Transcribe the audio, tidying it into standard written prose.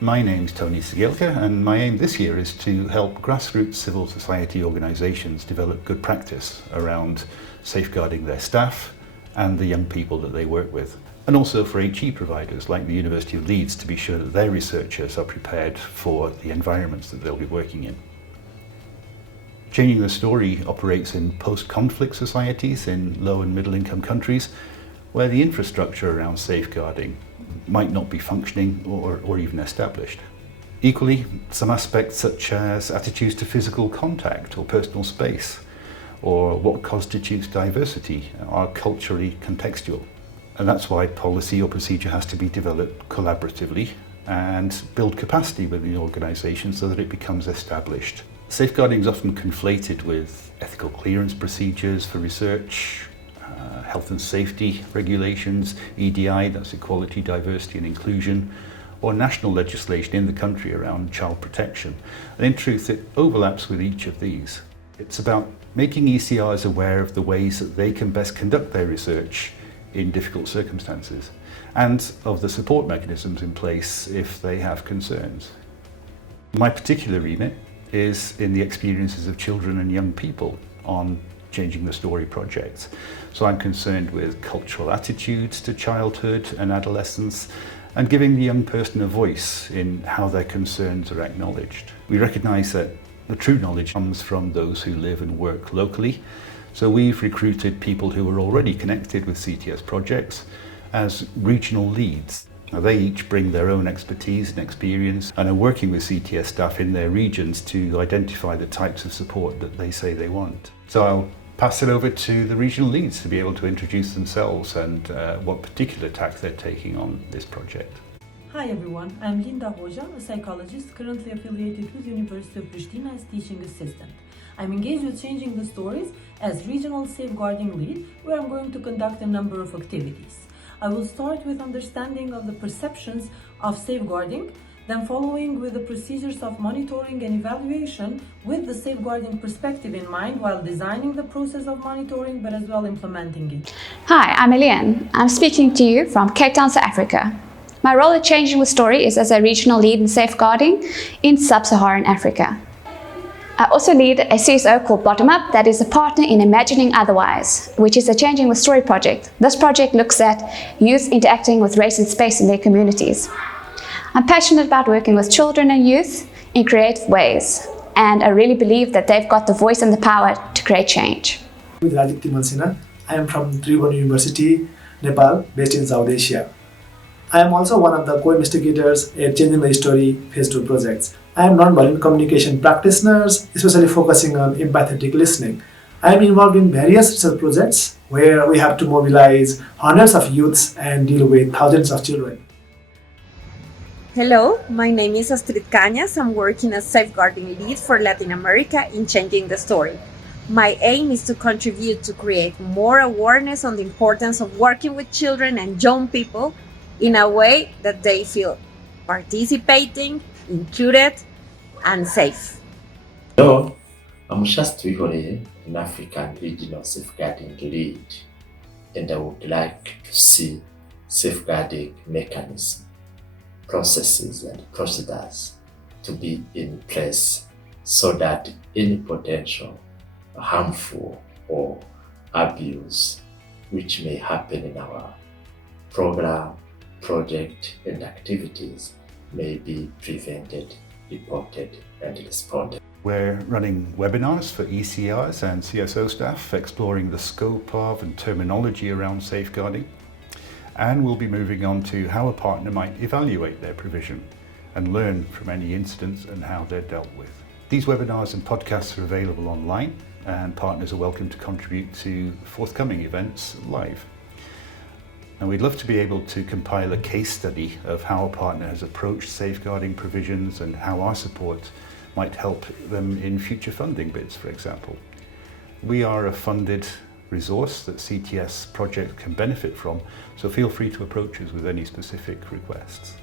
My name's Tony Cegielka, and my aim this year is to help grassroots civil society organisations develop good practice around safeguarding their staff and the young people that they work with. And also for HE providers like the University of Leeds to be sure that their researchers are prepared for the environments that they'll be working in. Changing the Story operates in post-conflict societies in low and middle income countries where the infrastructure around safeguarding might not be functioning or even established. Equally, some aspects such as attitudes to physical contact or personal space, or what constitutes diversity, are culturally contextual. And that's why policy or procedure has to be developed collaboratively and build capacity within the organisation so that it becomes established. Safeguarding is often conflated with ethical clearance procedures for research, health and safety regulations, EDI, that's equality, diversity and inclusion, or national legislation in the country around child protection. And in truth, it overlaps with each of these. It's about making ECRs aware of the ways that they can best conduct their research in difficult circumstances, and of the support mechanisms in place if they have concerns. My particular remit is in the experiences of children and young people on Changing the Story projects. So I'm concerned with cultural attitudes to childhood and adolescence and giving the young person a voice in how their concerns are acknowledged. We recognise that the true knowledge comes from those who live and work locally. So we've recruited people who are already connected with CTS projects as regional leads. Now they each bring their own expertise and experience and are working with CTS staff in their regions to identify the types of support that they say they want. So I'll pass it over to the regional leads to be able to introduce themselves and what particular tack they're taking on this project. Hi everyone, I'm Linda Hoxha, a psychologist currently affiliated with University of Pristina as teaching assistant. I'm engaged with Changing the Stories as regional safeguarding lead, where I'm going to conduct a number of activities. I will start with understanding of the perceptions of safeguarding, then following with the procedures of monitoring and evaluation with the safeguarding perspective in mind while designing the process of monitoring but as well implementing it. Hi, I'm Helene. I'm speaking to you from Cape Town, South Africa. My role at Changing the Story is as a regional lead in safeguarding in sub-Saharan Africa. I also lead a CSO called Bottom Up that is a partner in Imagining Otherwise, which is a Changing the Story project. This project looks at youth interacting with race and space in their communities. I'm passionate about working with children and youth in creative ways, and I really believe that they've got the voice and the power to create change. With Rajib Timalsina, I am from Tribhuvan University, Nepal, based in South Asia. I am also one of the co-investigators at Changing the Story Phase 2 projects. I am non-violent communication practitioner, especially focusing on empathetic listening. I am involved in various research projects where we have to mobilize hundreds of youths and deal with thousands of children. Hello, my name is Astrid Cañas. I'm working as safeguarding lead for Latin America in Changing the Story. My aim is to contribute to create more awareness on the importance of working with children and young people in a way that they feel participating, included, and safe. Hello, I'm Chaste, an African regional safeguarding lead, and I would like to see safeguarding mechanisms, processes and procedures to be in place so that any potential harmful or abuse which may happen in our program, project and activities may be prevented, reported and responded. We're running webinars for ECRs and CSO staff exploring the scope of and terminology around safeguarding. And we'll be moving on to how a partner might evaluate their provision and learn from any incidents and how they're dealt with. These webinars and podcasts are available online, and partners are welcome to contribute to forthcoming events live. And we'd love to be able to compile a case study of how a partner has approached safeguarding provisions and how our support might help them in future funding bids, for example. We are a funded resource that CTS project can benefit from, so feel free to approach us with any specific requests.